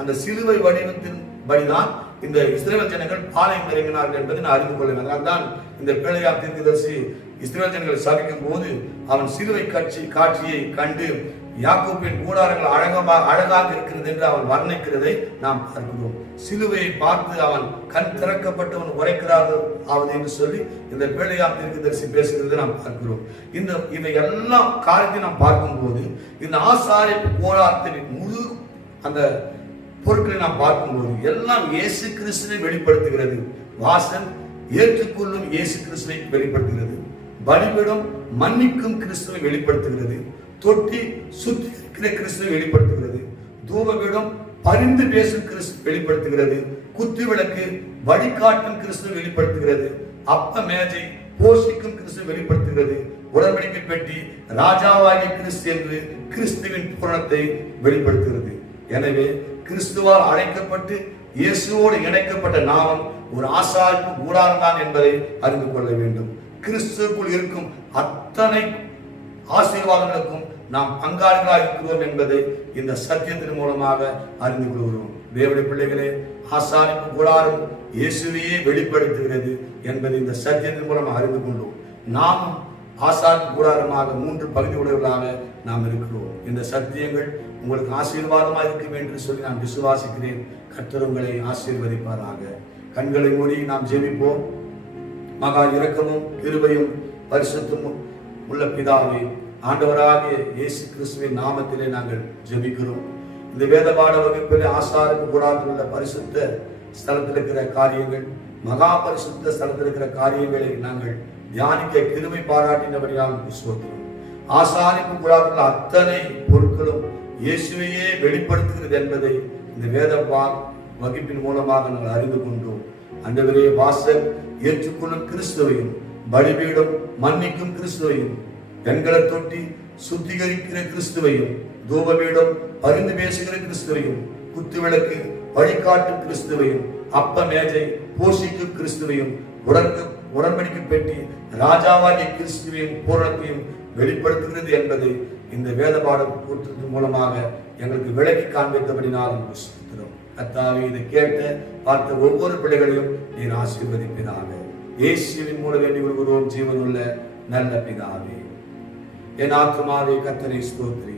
அந்த சிலுவை வடிவத்தின் படிதான் இந்த இஸ்ரவேல் ஜனங்கள் பாளையம் இறங்கினார்கள் என்பதை நான் அறிந்து கொள்ள வேண்டும். அதனால்தான் இந்த பேழையாம் தீர்க்கதரிசி இஸ்ரவேல் ஜனங்கள் சபிக்கும் போது அவன் சிலுவை காட்சியை கண்டு யாக்கோபின் கூடாரங்கள் அழகாக இருக்கிறது என்று அவன் வர்ணிக்கிறதை நாம் பார்க்கிறோம். சிலுவையை பார்த்து அவன் கண் திறக்கப்பட்டவன் உரைக்கிறார் ஆவது என்று சொல்லி இந்த பேழையாம் தீர்க்கதரிசி பேசுகிறதை நாம் பார்க்கிறோம். இவை எல்லா காரியத்தை நாம் பார்க்கும்போது இந்த ஆசாரிய கூடாரத்தின் முழு அந்த பொருட்களை நாம் பார்க்கும்போது எல்லாம் இயேசு கிறிஸ்துவை வெளிப்படுத்துகிறது. வாசல் ஏற்றுக்கொள்ளும் இயேசு கிறிஸ்துவை வெளிப்படுத்துகிறது. பலிபீடம் மன்னிக்கும் கிறிஸ்துவை வெளிப்படுத்துகிறது. தொட்டி சுத்திகரிக்கிற கிறிஸ்துவை வெளிப்படுத்துகிறது. தூபபீடம் பரிந்து பேசும் கிறிஸ்து வெளிப்படுத்துகிறது. குத்து விளக்கு வழிகாட்டும் கிறிஸ்துவை வெளிப்படுத்துகிறது. அப்ப மேஜை போஷிக்கும் கிறிஸ்துவை வெளிப்படுத்துகிறது. உடன்படிக்கை பெட்டி ராஜாவாகிய கிறிஸ்து என்று கிறிஸ்துவின் பூரணத்தை வெளிப்படுத்துகிறது. எனவே கிறிஸ்துவால் அழைக்கப்பட்டு இயேசுவோடு இணைக்கப்பட்ட நாமம் ஒரு ஆசாரிப்பு கூடாரம் தான் என்பதை அறிந்து கொள்ள வேண்டும். கிறிஸ்துவுக்குள் இருக்கும் அத்தனை ஆசீர்வாதங்களுக்கும் நாம் பங்காளிகளாக இருக்கிறோம் என்பதை இந்த சத்தியத்தின் மூலமாக அறிந்து கொள்கிறோம். தேவனுடைய பிள்ளைகளே, ஆசாரிப்பு கூடாரம் இயேசுவையே வெளிப்படுத்துகிறது என்பதை இந்த சத்தியத்தின் மூலமாக அறிந்து கொண்டோம். நாம் ஆசாரிப்பு கூடாரமாக 3 பகுதி உடையவர்களாக நாம் இருக்கிறோம். இந்த சத்தியங்கள் உங்களுக்கு ஆசீர்வாதமாக இருக்கும் என்று சொல்லி நான் விசுவாசிக்கிறேன். கர்த்தர் உங்களை ஆசீர்வதிப்பாராக. கண்களை மூடி நாம் ஜெபிப்போம். மகா இரக்கமும் கிருபையும் பரிசுத்தமும் உள்ள பிதாவே, ஆண்டவராகிய இயேசு கிறிஸ்துவின் நாமத்திலே நாங்கள் ஜெபிக்கிறோம். இந்த வேத பாட வகுப்பிலே ஆசாரிப்பு கூடாரத்தில் உள்ள பரிசுத்த ஸ்தலத்தில் இருக்கிற காரியங்கள், மகா பரிசுத்த ஸ்தலத்தில் இருக்கிற காரியங்களை நாங்கள் தியானிக்க கிருபை பாராட்டினபடியால் விசுவாசிக்கிறோம். ஆசாரிப்பு கூடாரத்தில் அத்தனை பொருட்களும் இயேசுவையே வெளிப்படுத்துகிறது என்பதை இந்த வேத வகுப்பின் மூலமாக நாங்கள் அறிந்து கொண்டோம். ஆண்டவரே, வாசல் ஏற்றுக்கொள்ளும் கிறிஸ்துவையும், பலிபீடம் மன்னிக்கும் கிறிஸ்துவையும், வெண்கல தொட்டி சுத்திகரிக்கிற கிறிஸ்துவையும், தூபபீடம் பரிந்து பேசுகிற கிறிஸ்துவையும், குத்துவிளக்கு வழிகாட்டும் கிறிஸ்துவையும், அப்ப மேஜை போஷிக்கும் கிறிஸ்துவையும், உடன்படிக்கை பெட்டி ராஜாவாகிய கிறிஸ்துவையும் பூரணத்தையும் வெளிப்படுத்துகிறது என்பதை இந்த வேத பாடத்தின் மூலமாக எங்களுக்கு விளக்கி காண்பித்தபடினாலும் விசுவாசிக்கிறோம். கர்த்தாவே, இதை கேட்டு பார்த்த ஒவ்வொரு பிள்ளைகளையும் நீர் ஆசீர்வதிப்பீராக. இயேசுவின் மூலம் வேண்டி கொள்கிறோம் ஜீவனுள்ள நல்ல பிதாவே. என் ஆத்துமாவே கர்த்தரை ஸ்தோத்திரி,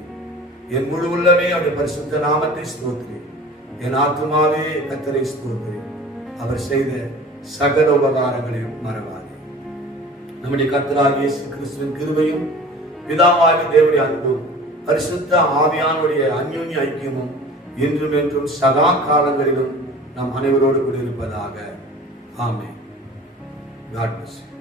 என் முழு உள்ளமே அவருடைய பரிசுத்த நாமத்தை ஸ்தோத்திரி. என் ஆத்துமாவே கர்த்தரை ஸ்தோத்திரி, அவர் செய்த சகல உபகாரங்களையும் மறவாதே. நம்முடைய கர்த்தராகிய இயேசு கிறிஸ்துவின் கிருபையும் பிதாவாகிய தேவனுடைய அன்பும் பரிசுத்த ஆவியானுடைய அந்யோன்ய ஐக்கியமும் இன்றும் என்றும் சதா காலங்களிலும் நம் அனைவரோடு கூட இருப்பதாக. ஆமென். God bless you.